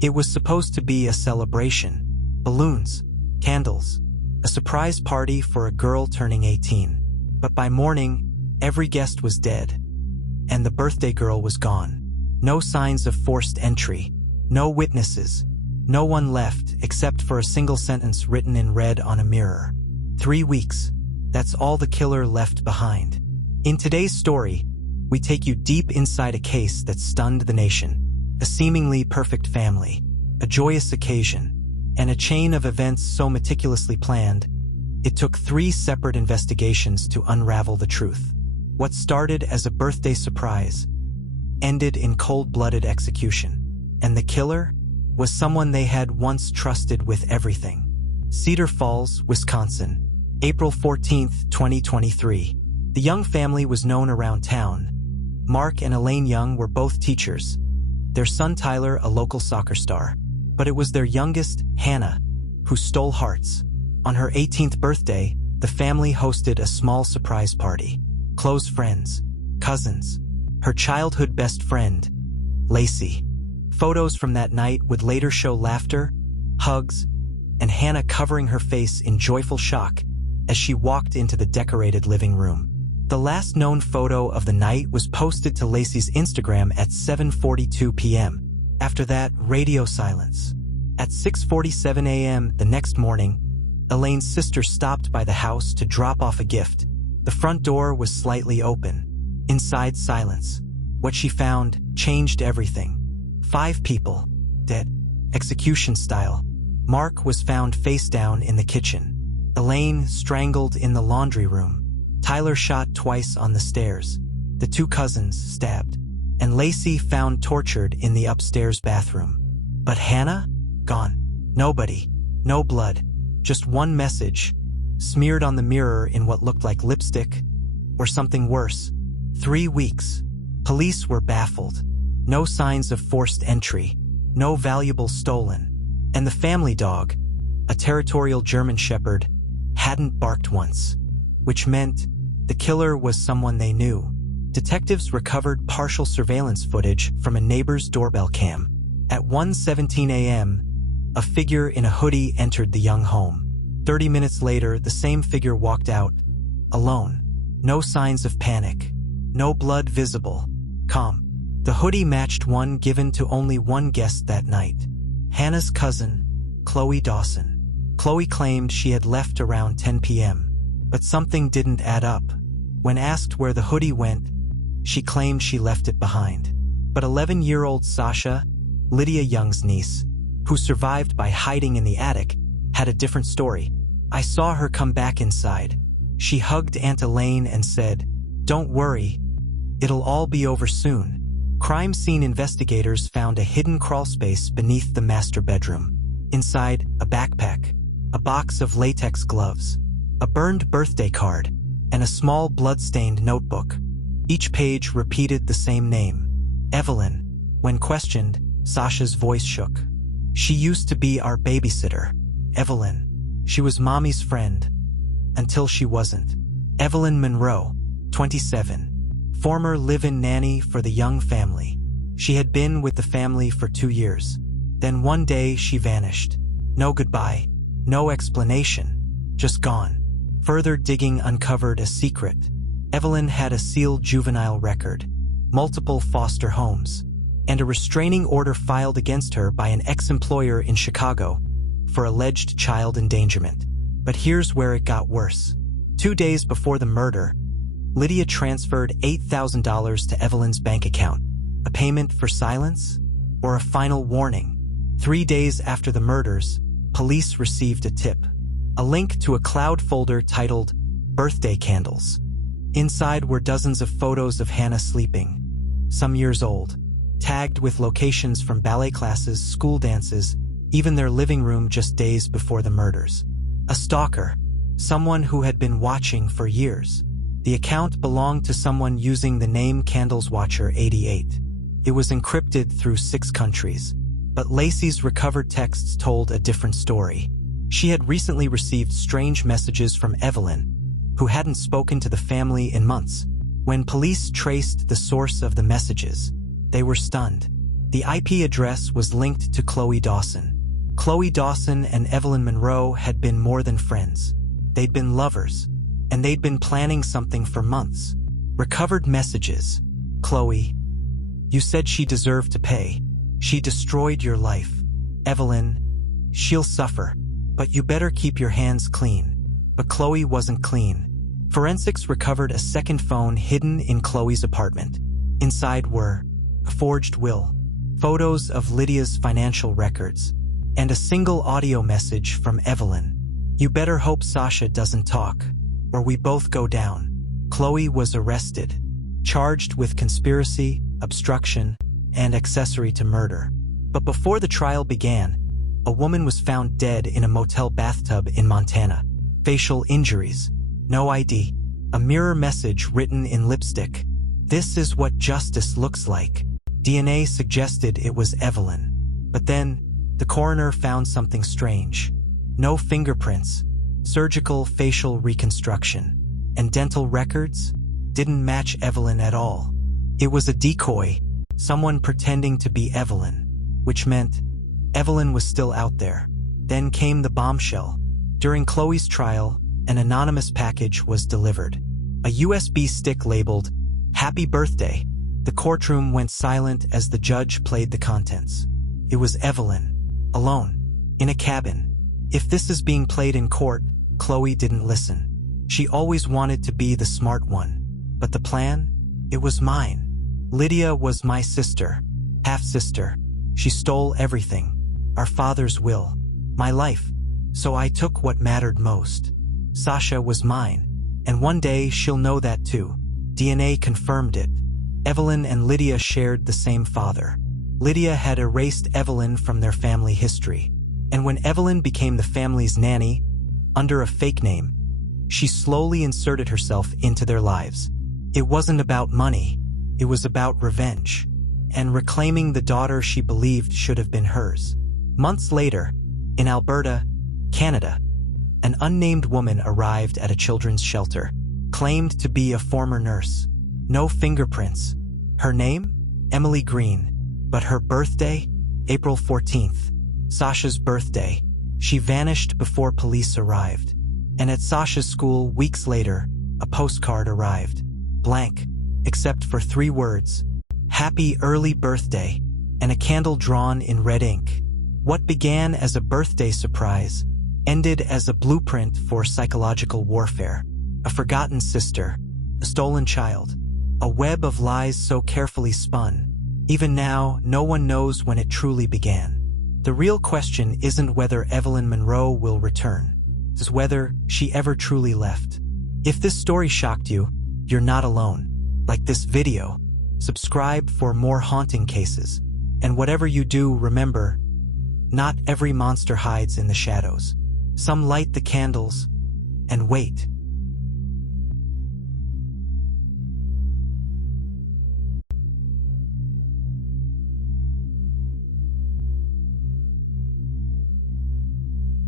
It was supposed to be a celebration. Balloons, candles, a surprise party for a girl turning 18. But by morning, every guest was dead. And the birthday girl was gone. No signs of forced entry. No witnesses. No one left except for a single sentence written in red on a mirror. 3 weeks. That's all the killer left behind. In today's story, we take you deep inside a case that stunned the nation. A seemingly perfect family, a joyous occasion, and a chain of events so meticulously planned, it took 3 separate investigations to unravel the truth. What started as a birthday surprise ended in cold-blooded execution. And the killer was someone they had once trusted with everything. Cedar Falls, Wisconsin, April 14, 2023. The Young family was known around town. Mark and Elaine Young were both teachers. Their son Tyler, a local soccer star. But it was their youngest, Hannah, who stole hearts. On her 18th birthday, the family hosted a small surprise party. Close friends, cousins, her childhood best friend, Lacey. Photos from that night would later show laughter, hugs, and Hannah covering her face in joyful shock as she walked into the decorated living room. The last known photo of the night was posted to Lacey's Instagram at 7:42 p.m. After that, radio silence. At 6:47 a.m. the next morning, Elaine's sister stopped by the house to drop off a gift. The front door was slightly open. Inside, silence. What she found changed everything. 5 people, dead, execution style. Mark was found face down in the kitchen. Elaine strangled in the laundry room. Tyler shot twice on the stairs. The 2 cousins stabbed. And Lacey found tortured in the upstairs bathroom. But Hannah? Gone. Nobody. No blood. Just one message, smeared on the mirror in what looked like lipstick, or something worse. 3 weeks. Police were baffled. No signs of forced entry. No valuables stolen. And the family dog, a territorial German shepherd, hadn't barked once. Which meant the killer was someone they knew. Detectives recovered partial surveillance footage from a neighbor's doorbell cam. At 1:17 a.m., a figure in a hoodie entered the Young home. 30 minutes later, the same figure walked out, alone. No signs of panic. No blood visible. Calm. The hoodie matched one given to only one guest that night. Hannah's cousin, Chloe Dawson. Chloe claimed she had left around 10 p.m. But something didn't add up. When asked where the hoodie went, she claimed she left it behind. But 11-year-old Sasha, Lydia Young's niece, who survived by hiding in the attic, had a different story. I saw her come back inside. She hugged Aunt Elaine and said, "Don't worry, it'll all be over soon." Crime scene investigators found a hidden crawlspace beneath the master bedroom. Inside, a backpack, a box of latex gloves, a burned birthday card, and a small blood-stained notebook. Each page repeated the same name, Evelyn. When questioned, Sasha's voice shook. "She used to be our babysitter, Evelyn. She was Mommy's friend, until she wasn't." Evelyn Monroe, 27, former live-in nanny for the Young family. She had been with the family for 2 years. Then one day she vanished. No goodbye, no explanation, just gone. Further digging uncovered a secret. Evelyn had a sealed juvenile record, multiple foster homes, and a restraining order filed against her by an ex-employer in Chicago for alleged child endangerment. But here's where it got worse. 2 days before the murder, Lydia transferred $8,000 to Evelyn's bank account. A payment for silence? Or a final warning? 3 days after the murders, police received a tip. A link to a cloud folder titled "Birthday Candles." Inside were dozens of photos of Hannah sleeping, some years old, tagged with locations from ballet classes, school dances, even their living room just days before the murders. A stalker, someone who had been watching for years. The account belonged to someone using the name CandlesWatcher88. It was encrypted through 6 countries. But Lacey's recovered texts told a different story. She had recently received strange messages from Evelyn, who hadn't spoken to the family in months. When police traced the source of the messages, they were stunned. The IP address was linked to Chloe Dawson. Chloe Dawson and Evelyn Monroe had been more than friends. They'd been lovers, and they'd been planning something for months. Recovered messages. Chloe, you said she deserved to pay. She destroyed your life. Evelyn, she'll suffer, but you better keep your hands clean. But Chloe wasn't clean. Forensics recovered a second phone hidden in Chloe's apartment. Inside were a forged will, photos of Lydia's financial records, and a single audio message from Evelyn. You better hope Sasha doesn't talk, or we both go down. Chloe was arrested, charged with conspiracy, obstruction, and accessory to murder. But before the trial began, a woman was found dead in a motel bathtub in Montana. Facial injuries, no ID, a mirror message written in lipstick. This is what justice looks like. DNA suggested it was Evelyn. But then, the coroner found something strange. No fingerprints, surgical facial reconstruction, and dental records didn't match Evelyn at all. It was a decoy, someone pretending to be Evelyn, which meant Evelyn was still out there. Then came the bombshell. During Chloe's trial, an anonymous package was delivered. A USB stick labeled, "Happy Birthday." The courtroom went silent as the judge played the contents. It was Evelyn, alone, in a cabin. If this is being played in court, Chloe didn't listen. She always wanted to be the smart one. But the plan? It was mine. Lydia was my sister, half-sister. She stole everything. Our father's will, my life. So I took what mattered most. Sasha was mine, and one day she'll know that too. DNA confirmed it. Evelyn and Lydia shared the same father. Lydia had erased Evelyn from their family history. And when Evelyn became the family's nanny, under a fake name, she slowly inserted herself into their lives. It wasn't about money. It was about revenge and reclaiming the daughter she believed should have been hers. Months later, in Alberta, Canada, an unnamed woman arrived at a children's shelter, claimed to be a former nurse. No fingerprints. Her name? Emily Green. But her birthday? April 14th. Sasha's birthday. She vanished before police arrived. And at Sasha's school, weeks later, a postcard arrived. Blank, except for 3 words. Happy early birthday, and a candle drawn in red ink. What began as a birthday surprise ended as a blueprint for psychological warfare. A forgotten sister, a stolen child, a web of lies so carefully spun. Even now, no one knows when it truly began. The real question isn't whether Evelyn Monroe will return. It's whether she ever truly left. If this story shocked you, you're not alone. Like this video, subscribe for more haunting cases. And whatever you do, remember, not every monster hides in the shadows. Some light the candles and wait.